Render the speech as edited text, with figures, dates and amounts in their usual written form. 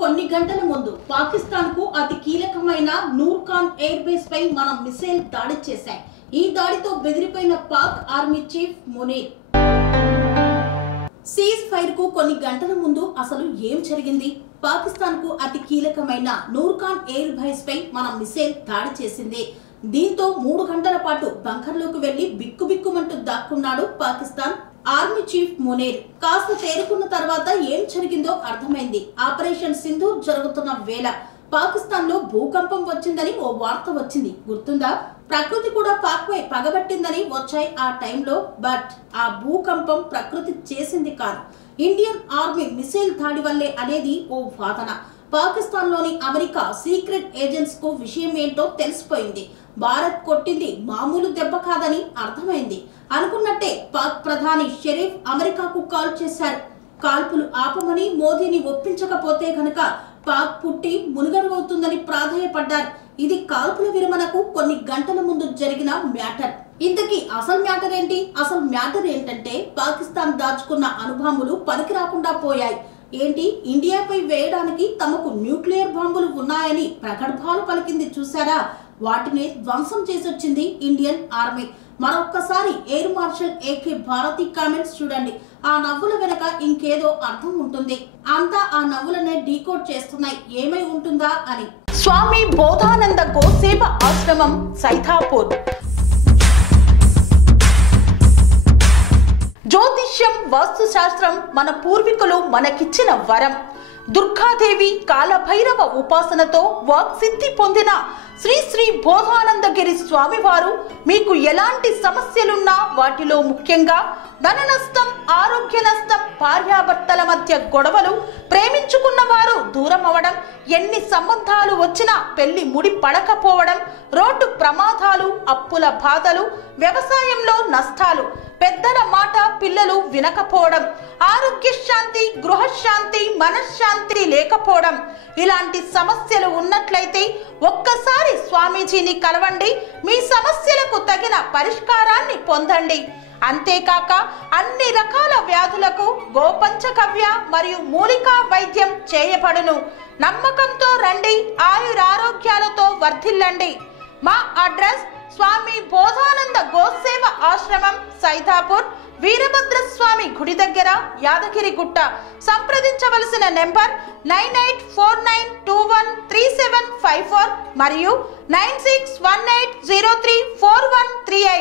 కొన్ని గంటల ముందు పాకిస్తాన్ కు అతి కీలకమైన నూర్ఖాన్ ఎయిర్ బేస్ పై మనం మిసైల్ దాడి చేశాం. ఈ దాడితో బెదిరిపోయిన Pak army chief Munir. Ceasefire కు కొన్ని గంటల ముందు అసలు ఏం జరిగింది? పాకిస్తాన్ కు అతి కీలకమైన నూర్ఖాన్ ఎయిర్ బేస్ పై మనం మిసైల్ దాడి చేసింది. దీంతో 3 గంటల పాటు బంకర్లోకి వెళ్లి బిక్కుబిక్కుమంటూ దాక్కున్నాడు పాకిస్తాన్ ఆర్మీ చీఫ్ మునీర్. కాస్త తేరుకున్న తర్వాత ఏం జరిగిందో అర్థమైంది. ఆపరేషన్ సింధూర్ జరుగుతున్న వేళ పాకిస్తాన్ లో భూకంపం వచ్చిందని ఓ వార్త వచ్చింది, గుర్తుందా? ప్రకృతి కూడా పాక్ పై పగబట్టిందని వచ్చాయి ఆ టైంలో. బట్ ఆ భూకంపం ప్రకృతి చేసింది కాదు, ఇండియన్ ఆర్మీ మిసైల్ దాడి వల్లే అనేది ఓ వాదన. పాకిస్తాన్ లోని అమెరికా సీక్రెట్ ఏజెంట్స్ కు విషయం ఏంటో తెలిసిపోయింది. భారత్ కొట్టింది మామూలు దెబ్బ కాదని అర్థమైంది. అనుకున్నట్టే పాక్ ప్రధాని షరీఫ్ అమెరికాకు కాల్ చేశారు. కాల్పులు ఆపమని మోదీని ఒప్పించకపోతే కనుక పాక్ పుట్టి మునుగడవుతుందని ప్రాధేయపడ్డారు. ఇది కాల్పుల విరమణకు కొన్ని గంటల ముందు జరిగిన మ్యాటర్. ఇంతకీ అసలు మ్యాటర్ ఏంటి? అసలు మ్యాటర్ ఏంటంటే పాకిస్తాన్ దాచుకున్న అణుబాంబులు పనికి రాకుండా పోయాయి. ఏంటి, ఇండియాపై వేయడానికి తమకు న్యూక్లియర్ బాంబులు ఉన్నాయని ప్రగల్భాలు పలికింది చూసారా? వాటిని ధ్వంసం చేసొచ్చింది ఇండియన్ ఆర్మీ. మరొక్కసారి air marshal A K Bharti comments చూడండి. ఆ నవ్వుల వెనక ఇంకేదో అర్థం ఉంటుంది. అంతా ఆ నవ్వులనే డీకోడ్ చేస్తున్నాయి ఏమై ఉంటుందా అని. స్వామి బోధానంద గోసేవ ఆశ్రమం, సైథాపూర్. జ్యోతిష్యం, వాస్తుశాస్త్రం మన పూర్వీకులు మనకిచ్చిన వరం. దుర్గాదేవి, కాలభైరవ ఉపాసనతో వాక్సిద్ధి పొందిన శ్రీ శ్రీ బోధానందగిరి స్వామివారు మీకు ఎలాంటి సమస్యలున్నా, వాటిలో ముఖ్యంగా ధన నష్టం, ఆరోగ్య నష్టం, భార్యాభర్తల మధ్య గొడవలు, ప్రేమించుకున్న వారు దూరం అవడం, ఎన్ని సంబంధాలు వచ్చినా పెళ్లి ముడి పడకపోవడం, రోడ్డు ప్రమాదాలు, అప్పుల బాధలు, వ్యవసాయంలో నష్టాలు, పెద్దల మాట పిల్లలు వినకపోవడం, ఆరోగ్య శాంతి, గృహశాంతి, మనశ్శాంతి లేకపోవడం, ఇలాంటి సమస్యలు ఉన్నట్లయితే ఒక్కసారి స్వామీజీని కలవండి. మీ సమస్యలకు తగిన పరిష్కారాన్ని పొందండి. అంతేకాక అన్ని రకాల వ్యాధులకు గోపంచకవ్య మరియు మూలికా వైద్యం చేయబడును. నమ్మకంతో రండి, ఆయురారోగ్యాలతో వర్ధిల్లండి. మా అడ్రస్ స్వామి బోధానంద గోసేవ ఆశ్రమం, సైథాపూర్, వీరభద్రస్వామి గుడి దగ్గర, యాదగిరిగుట్ట. సంప్రదించవలసిన నెంబర్ 9849213754 మరియు 9618034138.